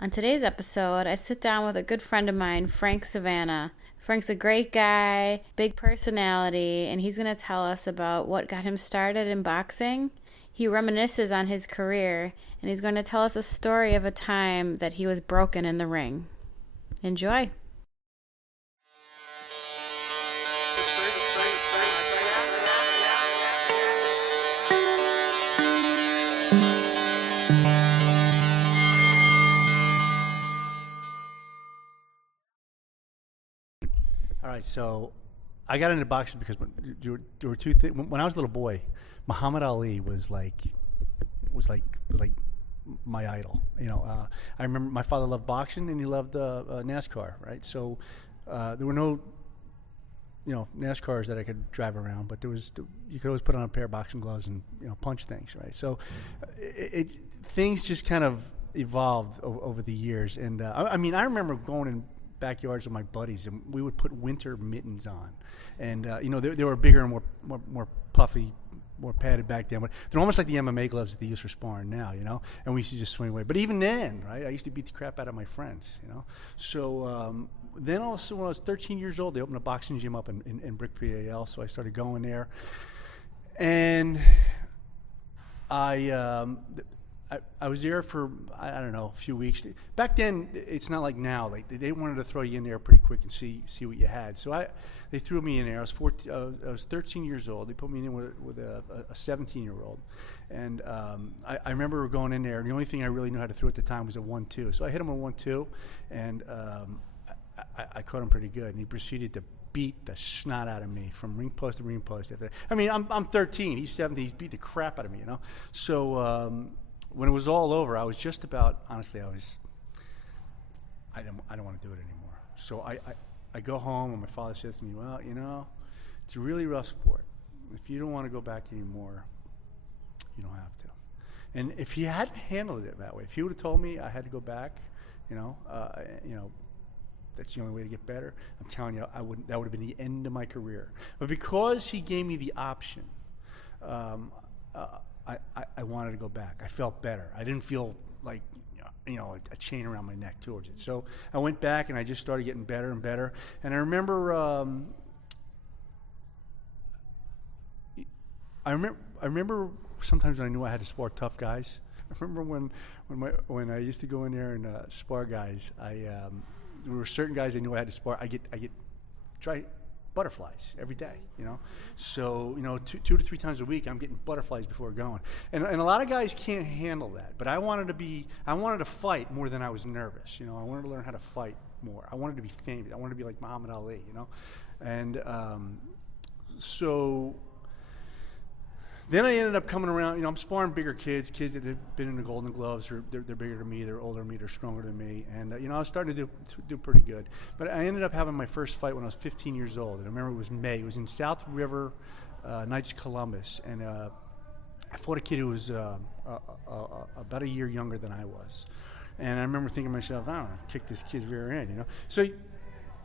On today's episode, I sit down with a good friend of mine, Frank Savannah. Frank's a great guy, big personality, and he's going to tell us about what got him started in boxing. He reminisces on his career, and he's going to tell us a story of a time that he was broken in the ring. Enjoy. All right, so I got into boxing because there were two things. When I was a little boy, Muhammad Ali was like my idol. I remember my father loved boxing and he loved NASCAR. Right, so there were no NASCARs that I could drive around, but you could always put on a pair of boxing gloves and punch things. Right, so things just kind of evolved over the years, and I mean I remember going in backyards with my buddies, and we would put winter mittens on, and they were bigger and more puffy, more padded back then, but they're almost like the MMA gloves that they use for sparring now, and we used to just swing away. But even then, right, I used to beat the crap out of my friends. So then also when I was 13 years old, they opened a boxing gym up in Brick PAL, so I started going there, and I was there for, I don't know, a few weeks. Back then, it's not like now. Like they wanted to throw you in there pretty quick and see what you had. So they threw me in there. I was 13 years old. They put me in with a 17-year-old. And I remember going in there. The only thing I really knew how to throw at the time was a 1-2. So I hit him a 1-2, and I caught him pretty good. And he proceeded to beat the snot out of me from ring post to ring post. I mean, I'm 13. He's 17. He's beat the crap out of me, So when it was all over, I was just about, honestly, I don't want to do it anymore. So I go home, and my father says to me, well, it's a really rough sport. If you don't want to go back anymore, you don't have to. And if he hadn't handled it that way, if he would have told me I had to go back, that's the only way to get better, I'm telling you, that would have been the end of my career. But because he gave me the option, I wanted to go back. I felt better. I didn't feel like a chain around my neck towards it. So I went back and I just started getting better and better. And I remember sometimes when I knew I had to spar tough guys. I remember when I used to go in there and spar guys. There were certain guys I knew I had to spar. I get try butterflies every day, So, 2 to 3 times a week, I'm getting butterflies before going. And a lot of guys can't handle that. But I wanted to fight more than I was nervous. I wanted to learn how to fight more. I wanted to be famous. I wanted to be like Muhammad Ali, And so then I ended up coming around, I'm sparring bigger kids that have been in the Golden Gloves, or they're bigger than me, they're older than me, they're stronger than me, and I was starting to do pretty good. But I ended up having my first fight when I was 15 years old, and I remember it was May. It was in South River, Knights Columbus, and I fought a kid who was about a year younger than I was. And I remember thinking to myself, I don't know, kick this kid's rear end, So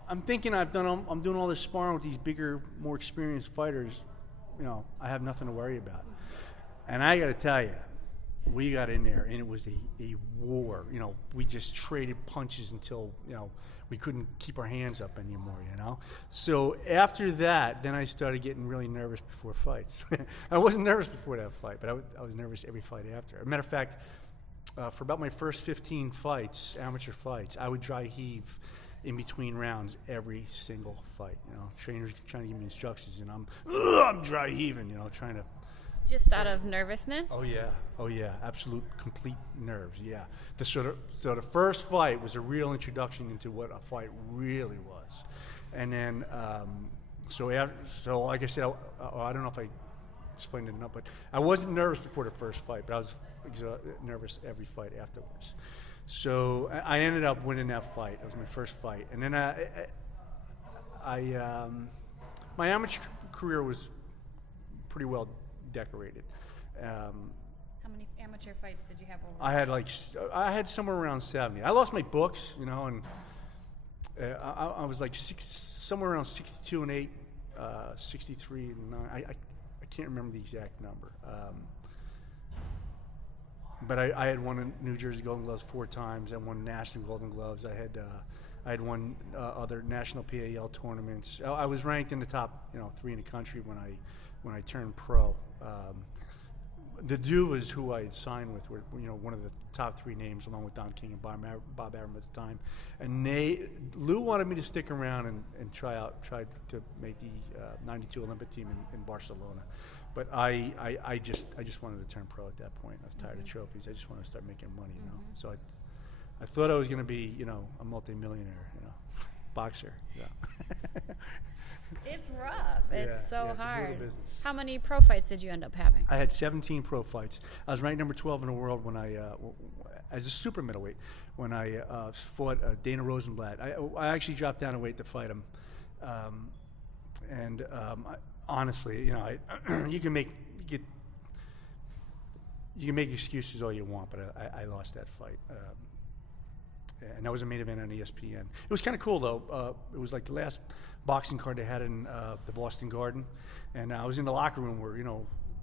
I'm thinking I'm doing all this sparring with these bigger, more experienced fighters. I have nothing to worry about. And I got to tell you, we got in there, and it was a war. We just traded punches until, we couldn't keep our hands up anymore, So after that, then I started getting really nervous before fights. I wasn't nervous before that fight, but I was nervous every fight after. As a matter of fact, for about my first 15 fights, amateur fights, I would dry heave in between rounds every single fight. Trainers trying to give me instructions, and I'm dry heaving, trying to. Just out of nervousness? Oh yeah, absolute complete nerves. Yeah. So the first fight was a real introduction into what a fight really was, and then so like I said, I don't know if I explained it enough, but I wasn't nervous before the first fight, but I was nervous every fight afterwards. So I ended up winning that fight. It was my first fight, and then my amateur career was pretty well decorated. How many amateur fights did you have over? I had somewhere around 70. I lost my books, and I was like somewhere around 62 and 8, 63 and 9. I can't remember the exact number. but I had won New Jersey Golden Gloves 4 times. I won National Golden Gloves. I had won other national PAL tournaments. I was ranked in the top 3 in the country when I turned pro. The Duvas, who I had signed with, were one of the top 3 names, along with Don King and Bob Arum at the time. And Lou wanted me to stick around and tried to make the '92 Olympic team in Barcelona. But I just wanted to turn pro at that point. I was tired of trophies. I just wanted to start making money, So I thought I was going to be, a multimillionaire, boxer. Yeah. It's rough. It's so it's hard. a brutal business. How many pro fights did you end up having? I had 17 pro fights. I was ranked number 12 in the world when as a super middleweight, when I fought Dana Rosenblatt. I actually dropped down a weight to fight him. Honestly, you can make excuses all you want, but I lost that fight. And that was a main event on ESPN. It was kind of cool, though. It was like the last boxing card they had in the Boston Garden. And I was in the locker room where,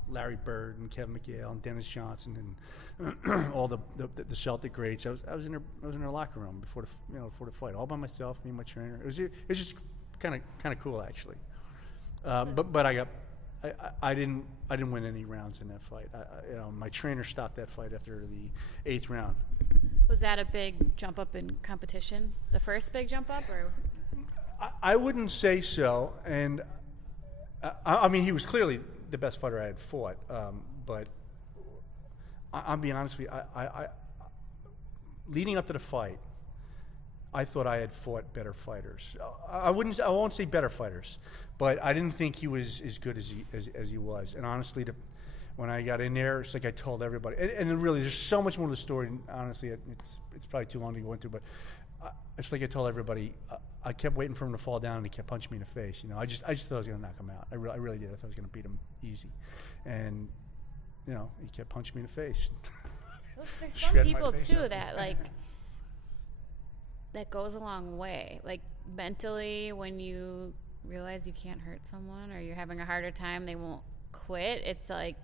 Larry Bird and Kevin McHale and Dennis Johnson and all the Celtic greats. I was in their locker room before the fight, all by myself, me and my trainer. It was just kind of cool, actually. But I didn't win any rounds in that fight. My trainer stopped that fight after the 8th round. Was that a big jump up in competition? The first big jump up, or? I wouldn't say so. And I mean, he was clearly the best fighter I had fought. But I'm being honest with you. I leading up to the fight, I thought I had fought better fighters. I won't say better fighters, but I didn't think he was as good as he was. And honestly, when I got in there, it's like I told everybody. And really, there's so much more to the story. And honestly, it's probably too long to go into. But it's like I told everybody. I kept waiting for him to fall down, and he kept punching me in the face. I just thought I was going to knock him out. I really did. I thought I was going to beat him easy. And he kept punching me in the face. There's some people too that goes a long way. Like mentally, when you realize you can't hurt someone or you're having a harder time, they won't quit. It's like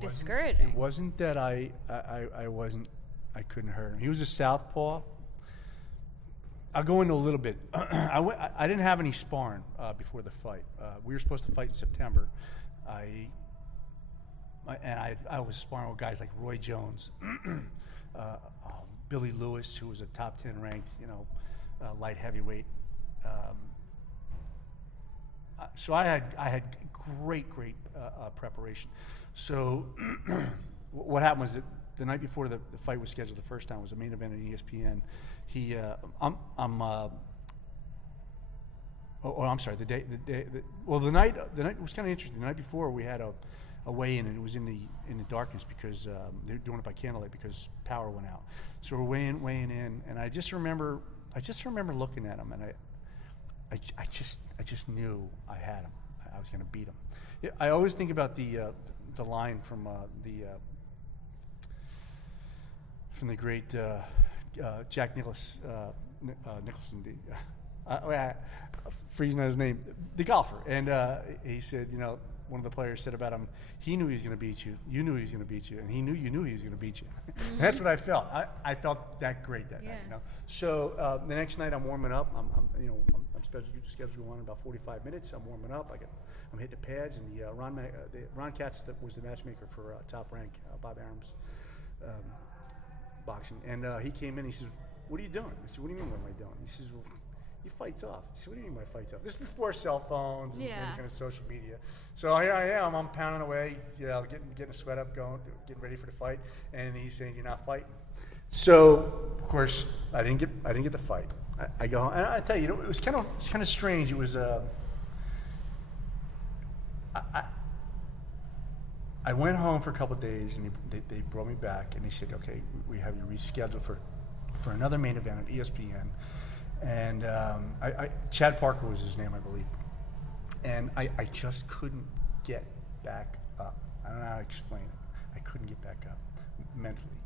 discouraging. It wasn't that I couldn't hurt him. He was a southpaw. I'll go into a little bit. I didn't have any sparring before the fight. We were supposed to fight in September. I was sparring with guys like Roy Jones, Billy Lewis, who was a top 10 ranked, light heavyweight. So I had great preparation. So what happened was that the night before the fight was scheduled, the first time was a main event on ESPN. I'm sorry. The night was kind of interesting. The night before we had a weigh-in, and it was in the darkness because they were doing it by candlelight because power went out. So we're weighing in, and I just remember looking at him, and I just knew I had him. I was going to beat him. I always think about the line from the great Jack Nicholson, freezing on his name, the golfer, and he said, one of the players said about him, he knew he was going to beat you, you knew he was going to beat you, and he knew you knew he was going to beat you. And that's what I felt. I felt that great that night. So the next night I'm warming up. I'm scheduled to go on in about 45 minutes. I'm warming up. I'm hitting the pads, and Ron Katz that was the matchmaker for Top Rank, Bob Arum's boxing, and he came in. He says, "What are you doing?" I said, "What do you mean? What am I doing?" He says, "Well, your fight's off." I said, "What do you mean my fight's off?" This is before cell phones and any kind of social media. So here I am. I'm pounding away, getting a sweat up, getting ready for the fight, and he's saying, "You're not fighting." So of course I didn't get the fight. I go, and I tell you, it was kind of strange. It was I went home for a couple of days, and they brought me back, and they said, "Okay, we have you rescheduled for another main event on ESPN." And Chad Parker was his name, I believe. And I just couldn't get back up. I don't know how to explain it. I couldn't get back up mentally.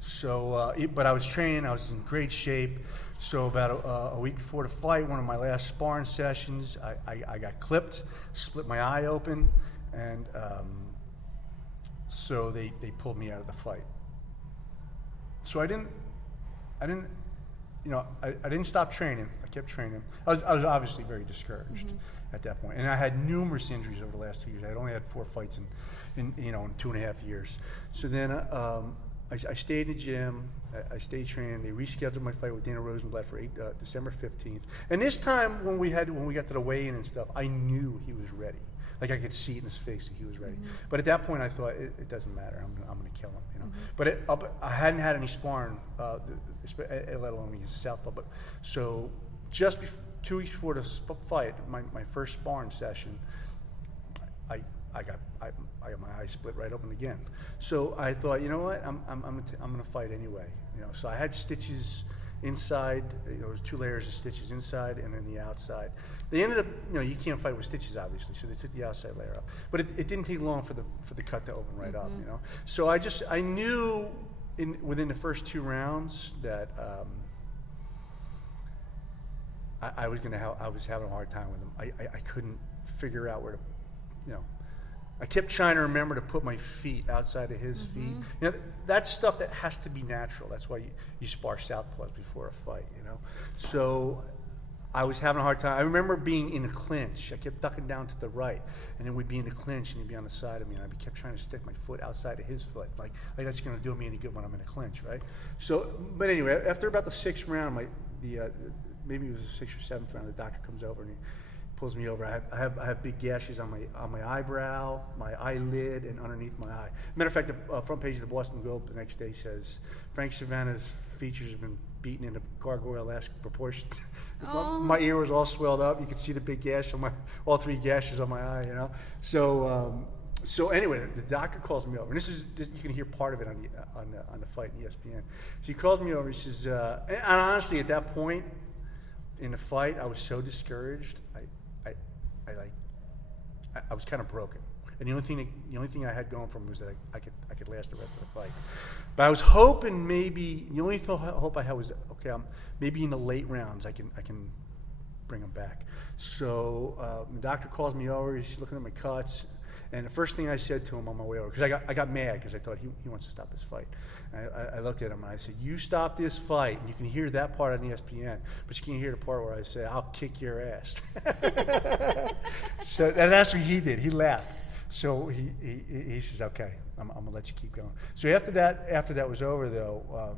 So, but I was training. I was in great shape. So about a week before the fight, one of my last sparring sessions, I got clipped, split my eye open, and so they pulled me out of the fight. So I didn't, I didn't stop training. I kept training. I was obviously very discouraged at that point, and I had numerous injuries over the last 2 years. I had only had 4 fights in 2.5 years. So then I stayed in the gym. I stayed training. They rescheduled my fight with Dana Rosenblatt for December 15th. And this time, when we got to the weigh-in and stuff, I knew he was ready. Like I could see it in his face that he was ready. But at that point, I thought it doesn't matter. I'm going to kill him. But I hadn't had any sparring, let alone against Southpaw. But so just 2 weeks before the fight, my first sparring session, I got my eyes split right open again. So I thought, you know what, I'm going to fight anyway. So I had stitches inside. There was 2 layers of stitches inside and then the outside. They ended up, you can't fight with stitches obviously, so they took the outside layer off. But it didn't take long for the cut to open right up. So I knew within the first 2 rounds that I was having a hard time with him. I couldn't figure out where to, I kept trying to remember to put my feet outside of his feet. That's stuff that has to be natural. That's why you spar southpaws before a fight, So I was having a hard time. I remember being in a clinch. I kept ducking down to the right, and then we'd be in a clinch, and he'd be on the side of me, and I kept trying to stick my foot outside of his foot. Like that's going to do me any good when I'm in a clinch, right? So, but anyway, after about the 6th round, maybe it was the 6th or 7th round, the doctor comes over and he pulls me over. I have big gashes on my eyebrow, my eyelid, and underneath my eye. Matter of fact, the front page of the Boston Globe the next day says Frank Savannah's features have been beaten into gargoyle-esque proportions. My ear was all swelled up. You could see the big gash on all 3 gashes on my eye. So anyway, the doctor calls me over, and this you can hear part of it on the fight in ESPN. So he calls me over. He says, and honestly, at that point in the fight, I was so discouraged. I was kind of broken, and the only thing I had going for me was that I could last the rest of the fight. But I was hoping maybe the only hope I had was maybe in the late rounds I can bring him back. So the doctor calls me over. He's looking at my cuts. And the first thing I said to him on my way over, because I got mad because I thought he wants to stop this fight. And I looked at him and I said, "You stop this fight." And you can hear that part on ESPN, but you can't hear the part where I say, "I'll kick your ass." So and that's what he did. He laughed. So he says, "Okay, I'm gonna let you keep going." So after that was over though,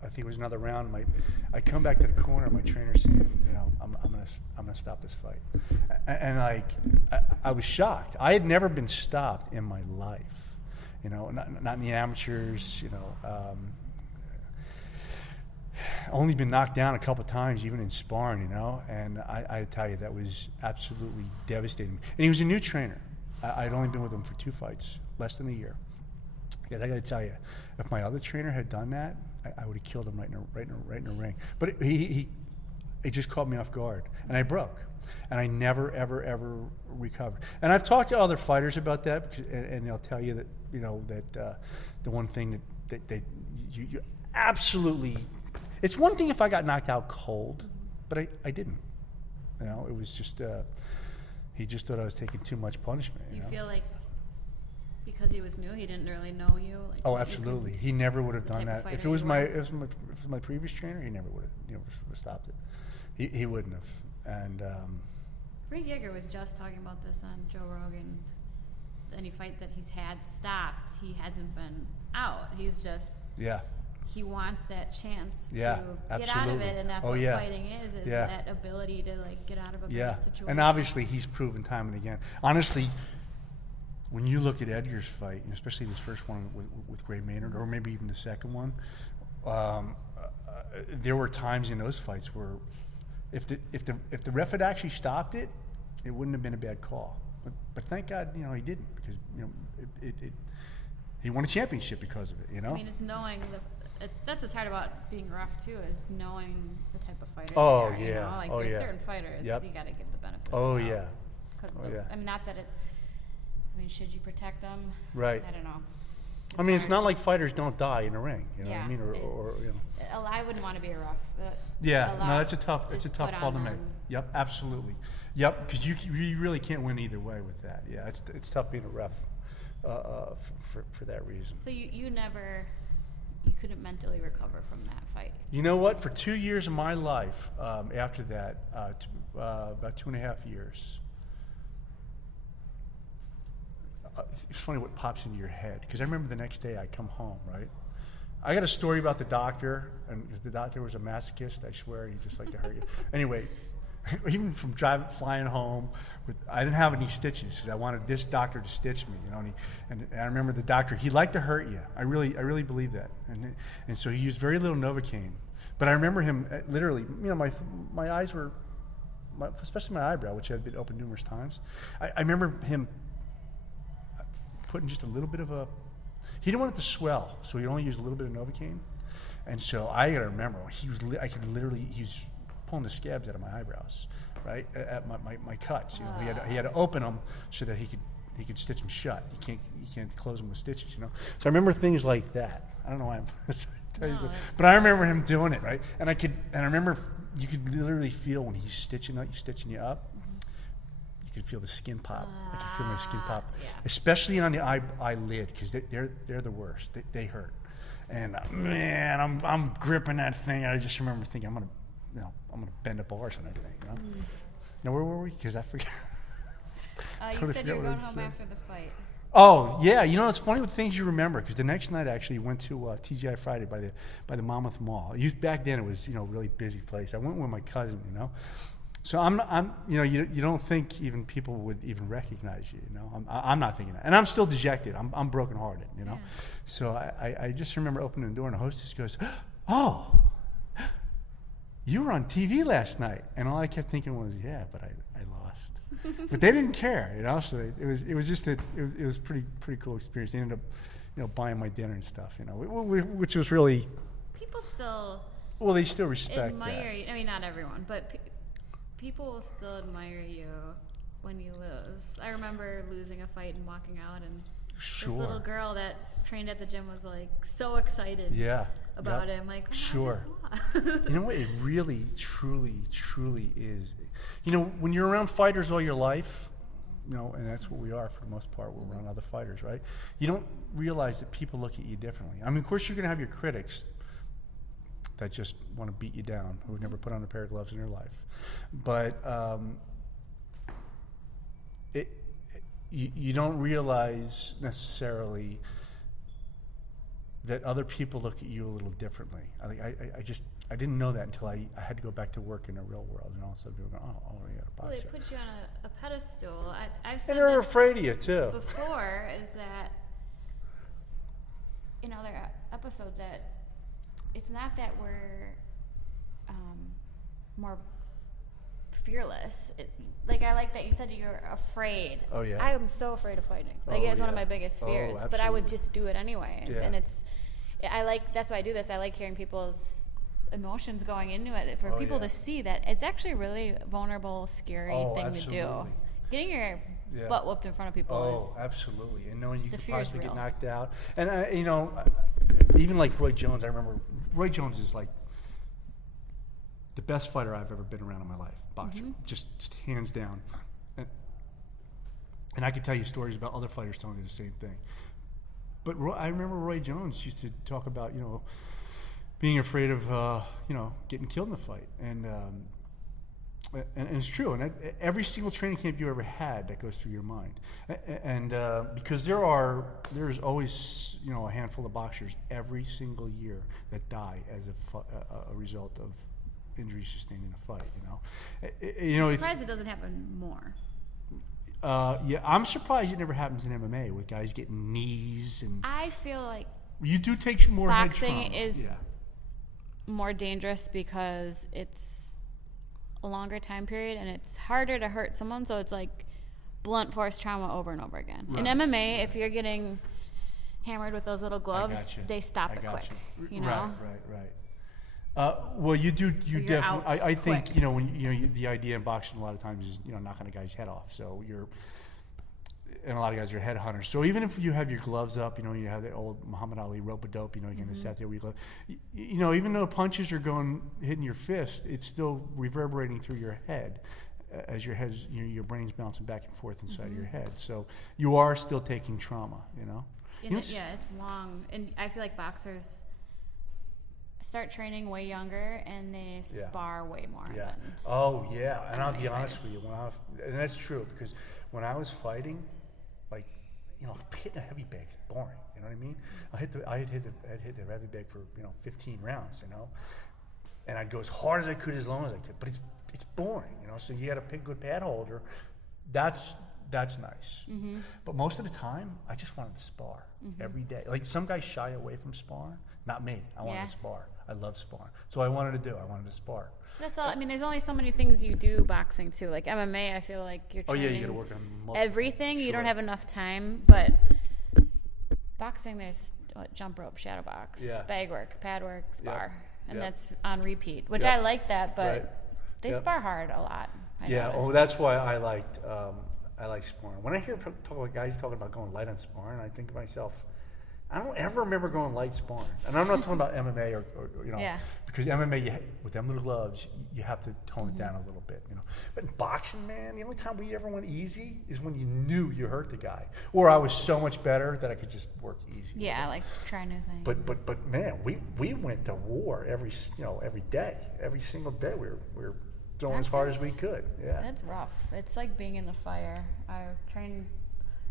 I think it was another round. I come back to the corner. My trainer's saying, I'm gonna stop this fight, and I was shocked. I had never been stopped in my life, not in the amateurs, only been knocked down a couple times, even in sparring, And I tell you, that was absolutely devastating. And he was a new trainer. I'd only been with him for 2 fights, less than a year. Yeah, I got to tell you, if my other trainer had done that, I would have killed him right in a ring. But he just caught me off guard, and I broke, and I never ever recovered. And I've talked to other fighters about that, and they'll tell you that that the one thing that you absolutely, it's one thing if I got knocked out cold, but I didn't. It was just he just thought I was taking too much punishment. Do you feel like, because he was new, he didn't really know you? Oh, absolutely. He never would have done that. If it was my previous trainer, he never would have stopped it. He wouldn't have. And Frank Yeager was just talking about this on Joe Rogan. Any fight that he's had stopped, he hasn't been out. He's just he wants that chance to get out of it, and that's what fighting is that ability to get out of a bad situation. And obviously he's proven time and again. Honestly, when you look at Edgar's fight, and especially this first one with Gray Maynard, or maybe even the second one, there were times in those fights where if the ref had actually stopped it, it wouldn't have been a bad call. But thank God, he didn't, because he won a championship because of it. I mean, it's knowing that's what's hard about being rough too, is knowing the type of fighter. Oh they are, yeah. There's certain fighters you got to give the benefit. Oh of the yeah. Because I mean, not that it. I mean, should you protect them? Right. I don't know. It's not like fighters don't die in a ring. You know what I mean? Or I wouldn't want to be a rough. That's a tough call to make. Yep, absolutely. Yep, because you really can't win either way with that. Yeah, it's tough being a ref for that reason. So you never, you couldn't mentally recover from that fight? You know what? For 2 years of my life, after that, about 2.5 years, it's funny what pops into your head. Because I remember the next day I come home, right? I got a story about the doctor, and the doctor was a masochist, I swear, he just liked to hurt you. Anyway, even from flying home, I didn't have any stitches because I wanted this doctor to stitch me, you know. And I remember the doctor, he liked to hurt you. I really believe that. And so he used very little Novocaine. But I remember him literally, you know, my eyes were, especially my eyebrow, which had been open numerous times. I remember him putting just a little bit of he didn't want it to swell, so he only used a little bit of Novocaine. And so I got to remember, he was pulling the scabs out of my eyebrows, right, at my cuts. You know, he had to open them so that he could stitch them shut. You can't close them with stitches, you know. So I remember things like that. I don't know why I'm telling you, but I remember him doing it, right. And I remember you could literally feel when he's stitching you up. You could feel the skin pop. I could feel my skin pop, especially on the eyelid, because they're the worst. They hurt. And man, I'm gripping that thing. I just remember thinking, I'm gonna bend up bars on that thing. You know? Now where were we? Because I forgot. You said you were going home after the fight. Oh yeah, you know it's funny with things you remember, because the next night I actually went to TGI Friday by the Monmouth Mall. Back then it was, you know, a really busy place. I went with my cousin, you know. So I'm you know, you don't think even people would even recognize you, you know. I'm not thinking that, and I'm still dejected. I'm brokenhearted, you know. Yeah. So I just remember opening the door, and the hostess goes, "Oh, you were on TV last night," and all I kept thinking was, "Yeah, but I lost." But they didn't care, you know. So it was just it was pretty cool experience. They ended up, you know, buying my dinner and stuff, you know, which was really. People still. Well, they still respect admire that. You. I mean, not everyone, but. People will still admire you when you lose. I remember losing a fight and walking out, and this little girl that trained at the gym was like so excited about it. I'm like, sure. You know what? It really, truly is. You know, when you're around fighters all your life, you know, and that's what we are for the most part. We're around other fighters, right? You don't realize that people look at you differently. I mean, of course, you're going to have your critics that just want to beat you down, who have never put on a pair of gloves in their life. But you don't realize necessarily that other people look at you a little differently. I didn't know that until I had to go back to work in the real world, and all of a sudden people go, oh yeah, a boxer. Well, they put you on a pedestal. I've said and they're afraid of you too. Before is that in other episodes that it's not that we're more fearless. Like I like that you said you're afraid. Oh yeah. I am so afraid of fighting. Like it's one of my biggest fears. But I would just do it anyways. Yeah. And that's why I do this. I like hearing people's emotions going into it for people to see that it's actually a really vulnerable, scary thing to do. Getting your butt whooped in front of people is absolutely. And knowing you could fear possibly get knocked out. And you know, even like Roy Jones, I remember Roy Jones is like the best fighter I've ever been around in my life, boxer, just hands down. And I could tell you stories about other fighters telling me the same thing. But I remember Roy Jones used to talk about, you know, being afraid of, you know, getting killed in a fight. And it's true. And every single training camp you ever had, that goes through your mind. And because there's always, you know, a handful of boxers every single year that die as a result of injuries sustained in a fight. You know, I'm surprised it doesn't happen more. Yeah, I'm surprised it never happens in MMA with guys getting knees and. I feel like you do take more head trauma. Boxing is more dangerous because it's a longer time period and it's harder to hurt someone, so it's like blunt force trauma over and over again. Right. In MMA, if you're getting hammered with those little gloves, they stop it quick. You know? Right. Well, you do. You definitely. I think quick. You know when the idea in boxing a lot of times is knocking a guy's head off. So and a lot of guys are headhunters. So even if you have your gloves up, you have that old Muhammad Ali rope-a-dope. Again, it's sat there with your glove. Even though punches are hitting your fist, it's still reverberating through your head as your head's your brain's bouncing back and forth inside of your head. So you are still taking trauma. Yeah, it's long, and I feel like boxers. start training way younger and they spar way more. Yeah. Than Oh yeah, and I'll be MMA honest with you, and that's true because when I was fighting, like, hitting a heavy bag is boring. You know what I mean? I'd hit the heavy bag for 15 rounds. And I'd go as hard as I could, as long as I could. But it's boring. So you got to pick a good pad holder. That's nice. Mm-hmm. But most of the time, I just wanted to spar every day. Like some guys shy away from sparring. Not me. I wanted to spar. I love sparring. So I wanted to spar. That's all. I mean, there's only so many things you do boxing too. Like MMA, I feel like you're training you got to work on everything. Sure. You don't have enough time. But boxing, there's jump rope, shadow box, bag work, pad work, spar. Yep. And that's on repeat, which I like that, but they spar hard a lot. I noticed. That's why I like sparring. When I hear guys talking about going light on sparring, I think to myself, I don't ever remember going light sparring. And I'm not talking about MMA or because MMA, with them little gloves, you have to tone it down a little bit, But in boxing, man, the only time we ever went easy is when you knew you hurt the guy, or I was so much better that I could just work easy. Yeah, like try new things. But man, we went to war every day, every single day. We were throwing as hard as we could. Yeah, that's rough. It's like being in the fire. I trained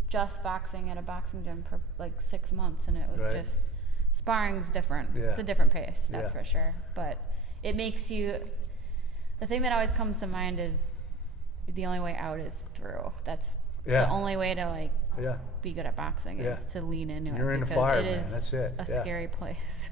just boxing at a boxing gym for like 6 months, and it was just sparring's different. Yeah. It's a different pace, that's for sure. But it makes you. The thing that always comes to mind is the only way out is through. That's the only way to be good at boxing is to lean into it. You're in the fire, it man. is That's it. a scary place.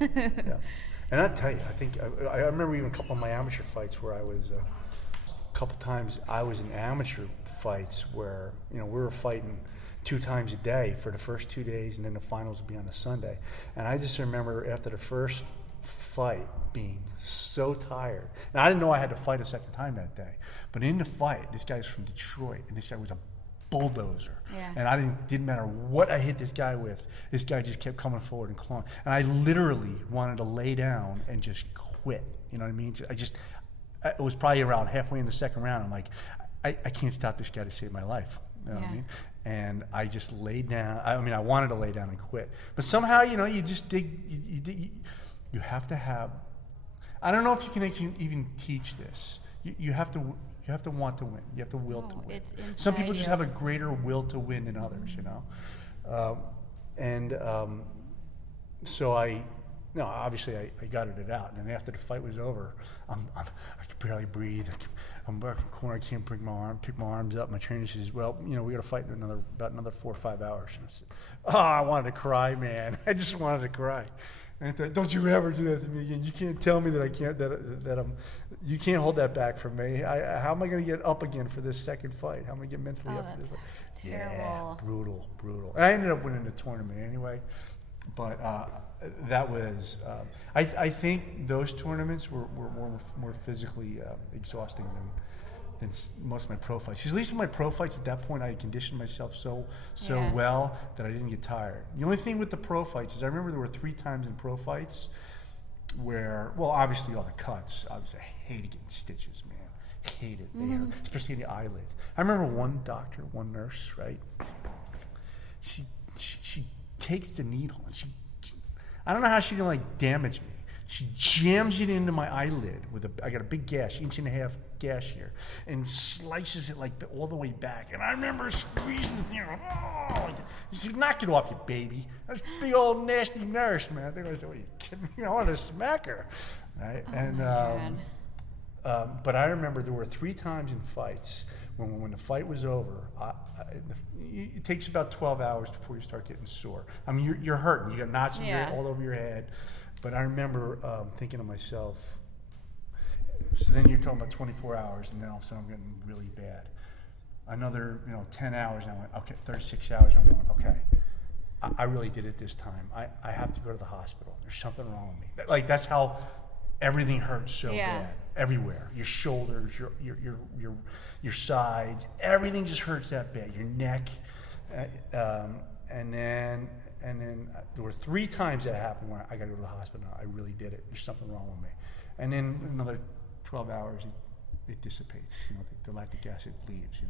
And I tell you, I think I remember even a couple of my amateur fights where I was a couple times I was in amateur fights where we were fighting 2 times a day for the first 2 days, and then the finals would be on a Sunday. And I just remember after the first fight being so tired. And I didn't know I had to fight a second time that day. But in the fight, this guy's from Detroit, and this guy was a bulldozer. Yeah. And I didn't matter what I hit this guy with, this guy just kept coming forward and clawing. And I literally wanted to lay down and just quit. You know what I mean? It was probably around halfway in the second round. I'm like, I can't stop this guy to save my life. You know what I mean? And I just laid down. I wanted to lay down and quit. But somehow, you just dig. You have to have. I don't know if you can even teach this. You have to want to win. You have to will to win. Some people just have a greater will to win than others, So obviously I gutted it out. And then after the fight was over, I could barely breathe. I'm back in the corner. I can't pick my arms up. My trainer says, "Well, we got to fight in about another 4 or 5 hours." And I said, I wanted to cry, man. I just wanted to cry. And I thought, don't you ever do that to me again. You can't tell me that I can't. You can't hold that back from me. How am I going to get up again for this second fight? How am I going to get mentally up for this? Terrible. Yeah, brutal. And I ended up winning the tournament anyway. But that was. I think those tournaments were more physically exhausting than most of my pro fights. Because at least in my pro fights, at that point, I had conditioned myself so well that I didn't get tired. The only thing with the pro fights is I remember there were 3 times in pro fights where, well, obviously all the cuts. Obviously, I hated getting stitches, man. Hate it. Mm-hmm. Especially in the eyelid. I remember one nurse, right? She takes the needle and I don't know how she didn't damage me. She jams it into my eyelid I got a big gash, 1.5 inch gash here, and slices it all the way back. And I remember squeezing the thing. She said, "Knock it off, you baby." That's a big old nasty nurse, man. I think I said, "What are you kidding me? I want to smack her." Right? But I remember there were 3 times in fights when the fight was over. It takes about 12 hours before you start getting sore. I mean, you're hurting. You got knots all over your head. But I remember thinking to myself, so then you're talking about 24 hours, and then all of a sudden I'm getting really bad. Another 10 hours, and I went, okay, 36 hours, and I'm going, okay, I really did it this time. I have to go to the hospital. There's something wrong with me. That's how everything hurts so bad. Everywhere. Your shoulders, your sides, everything just hurts that bad. Your neck. And then there were 3 times that happened where I got to go to the hospital. I really did it. There's something wrong with me. And then another 12 hours, it dissipates. The lactic acid leaves.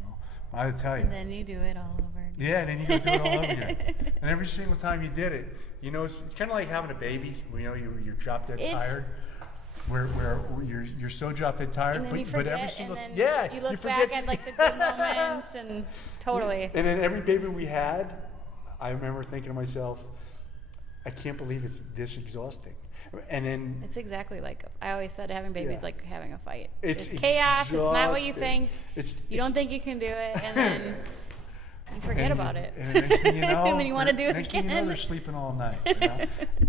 I tell you. And then you do it all over again. Yeah, and then you go do it all over again. And every single time you did it, it's kind of like having a baby. You're drop dead tired. Where you're so drop dead tired, and then you forget, but every single and then you look back at like the good moments and totally. And then every baby we had, I remember thinking to myself, I can't believe it's this exhausting. And then it's exactly like I always said, having babies like having a fight. It's chaos. Exhausting. It's not what you think. You don't think you can do it, and then you forget about it. And the next thing you know, and then you want to do it next again. Thing you know, they're sleeping all night.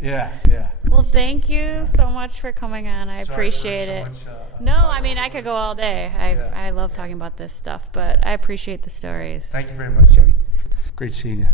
Yeah. Well, thank you so much for coming on. I appreciate it. No, I mean I could go all day. I love talking about this stuff, but I appreciate the stories. Thank you very much, Jenny. Great seeing you.